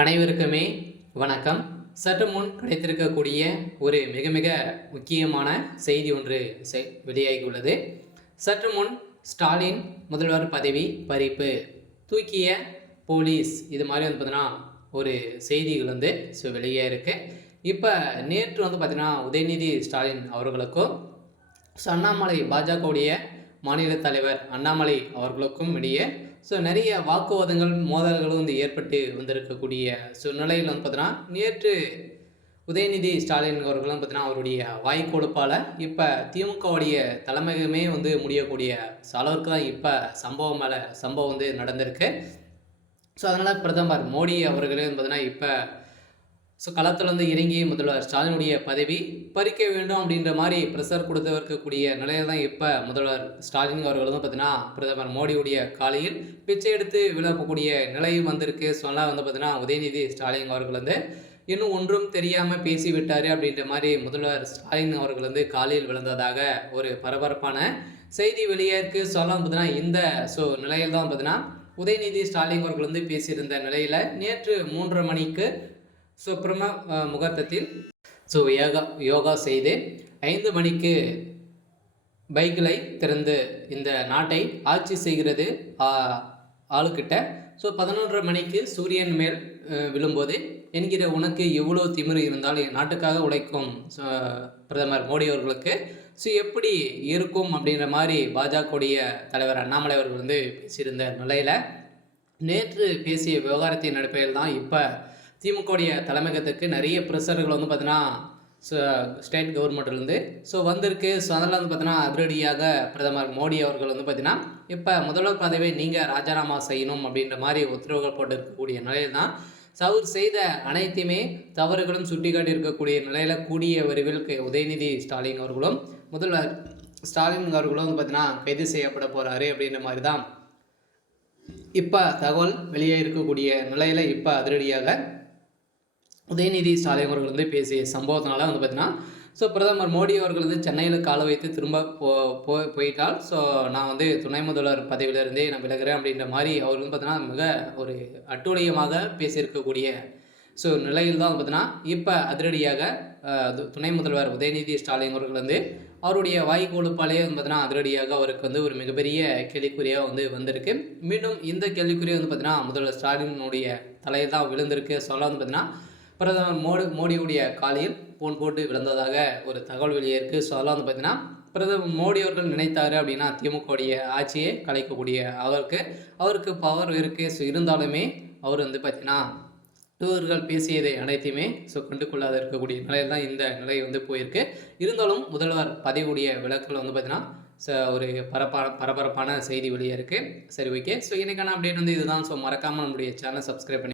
அனைவருக்குமே வணக்கம். சற்று முன் கிடைத்திருக்கக்கூடிய ஒரு மிக மிக முக்கியமான செய்தி ஒன்று வெளியாகியுள்ளது. சற்று முன் ஸ்டாலின் முதல்வர் பதவி பறிப்பு, தூக்கிய போலீஸ், இது மாதிரி பார்த்தீங்கன்னா ஒரு செய்திகள் வெளியே இருக்கு. இப்போ நேற்று பார்த்தீங்கன்னா உதயநிதி ஸ்டாலின் அவர்களுக்கும் அண்ணாமலை பாஜகவுடைய மாநில தலைவர் அண்ணாமலை அவர்களுக்கும் இடையே நிறைய வாக்குவாதங்கள் மோதல்களும் ஏற்பட்டு வந்திருக்கக்கூடிய நிலையில் பார்த்தீங்கன்னா நேற்று உதயநிதி ஸ்டாலின் அவர்களும் பார்த்தீங்கன்னா அவருடைய வாய்க்கொழுப்பால் இப்போ திமுகவுடைய தலைமையகமே முடியக்கூடிய அளவுக்கு தான் இப்போ சம்பவம் மேலே சம்பவம் நடந்திருக்கு. அதனால் பிரதமர் மோடி அவர்களே பார்த்தீங்கன்னா இப்போ களத்தில் இறங்கி முதல்வர் ஸ்டாலினுடைய பதவி பறிக்க வேண்டும் அப்படின்ற மாதிரி ப்ரெஷர் கொடுத்து இருக்கக்கூடிய நிலையில் தான் இப்போ முதல்வர் ஸ்டாலின் அவர்கள் பார்த்தீங்கன்னா பிரதமர் மோடியுடைய காலையில் பிச்சை எடுத்து விழப்பக்கூடிய நிலை வந்திருக்கு. சொன்னால் பார்த்தீங்கன்னா உதயநிதி ஸ்டாலின் அவர்கள் இன்னும் ஒன்றும் தெரியாமல் பேசிவிட்டார் அப்படின்ற மாதிரி முதல்வர் ஸ்டாலின் அவர்கள் காலையில் விழுந்ததாக ஒரு பரபரப்பான செய்தி வெளியே இருக்கு. சொல்லலாம் பார்த்தீங்கன்னா இந்த நிலையில் தான் பார்த்தீங்கன்னா உதயநிதி ஸ்டாலின் அவர்கள் பேசியிருந்த நிலையில் நேற்று 3:30 மணிக்கு பிரம்ம முகூர்த்தத்தில் யோகா செய்து 5 மணிக்கு பைக்கிலை திறந்து இந்த நாட்டை ஆட்சி செய்கிறது ஆளுக்கிட்ட 11:30 மணிக்கு சூரியன் மேல் விழும்போது என்கிற உனக்கு எவ்வளோ திமிரு இருந்தால் என் நாட்டுக்காக உழைக்கும் பிரதமர் மோடி அவர்களுக்கு எப்படி இருக்கும் அப்படின்ற மாதிரி பாஜகவுடைய தலைவர் அண்ணாமலை அவர்கள் பேசியிருந்த நிலையில் நேற்று பேசிய விவகாரத்தின் அடிப்படையில் தான் இப்போ திமுகவுடைய தலைமையகத்துக்கு நிறைய ப்ரெஷர்கள் பார்த்தீங்கன்னா ஸ்டேட் கவர்மெண்ட்லேருந்து வந்திருக்கு. அதில் பார்த்தீங்கன்னா அதிரடியாக பிரதமர் மோடி அவர்கள் பார்த்தீங்கன்னா இப்போ முதல்வர் பதவியை நீங்கள் ராஜினாமா செய்யணும் அப்படின்ற மாதிரி உத்தரவுகள் போட்டு இருக்கக்கூடிய நிலையில் தான் அவர் செய்த அனைத்துமே தவறுகளும் சுட்டி காட்டியிருக்கக்கூடிய நிலையில் கூடிய விரைவில் உதயநிதி ஸ்டாலின் அவர்களும் முதல்வர் ஸ்டாலின் அவர்களும் பார்த்தீங்கன்னா கைது செய்யப்பட போகிறாரு அப்படின்ற மாதிரி தான் இப்போ தகவல் வெளியே இருக்கக்கூடிய நிலையில் இப்போ அதிரடியாக உதயநிதி ஸ்டாலின் அவர்கள் பேசிய சம்பவத்தினால பார்த்தீங்கன்னா பிரதமர் மோடி அவர்கள் சென்னையில் கால வைத்து திரும்ப போயிட்டால் நான் துணை முதல்வர் பதவியிலிருந்தே நான் விலகிறேன் அப்படின்ற மாதிரி அவர் பார்த்தீங்கன்னா மிக ஒரு அட்டூழியமாக பேசியிருக்கக்கூடிய நிலையில் தான் பார்த்தீங்கன்னா இப்போ அதிரடியாக துணை முதல்வர் உதயநிதி ஸ்டாலின் அவர்கள் அவருடைய வாய்க்கொழுப்பாலே பார்த்தீங்கன்னா அதிரடியாக அவருக்கு ஒரு மிகப்பெரிய கேள்விக்குறியாக வந்திருக்கு. மீண்டும் இந்த கேள்விக்குறியை பார்த்தீங்கன்னா முதல்வர் ஸ்டாலினுடைய தலையில் தான் விழுந்திருக்கு. பார்த்தீங்கன்னா பிரதமர் மோடியுடைய காலில் போன் போட்டு விழுந்ததாக ஒரு தகவல் வெளியே இருக்குது. அதெல்லாம் பார்த்தீங்கன்னா பிரதமர் மோடி அவர்கள் நினைத்தார் அப்படின்னா திமுகவுடைய ஆட்சியை கலைக்கக்கூடிய அவருக்கு பவர் இருக்குது. இருந்தாலுமே அவர் பார்த்தீங்கன்னா இவர்கள் பேசியதை அனைத்தையுமே கண்டு கொள்ளாத இருக்கக்கூடிய நிலையில் தான் இந்த நிலை போயிருக்கு. இருந்தாலும் முதல்வர் பதவியுடைய விளக்கில் பார்த்தீங்கன்னா ஒரு பரபரப்பான செய்தி வெளியே இருக்குது. சரி, ஓகே. இன்றைக்கான அப்டேட் இதுதான். மறக்காமல் நம்முடைய சேனலை சப்ஸ்கிரைப் பண்ணி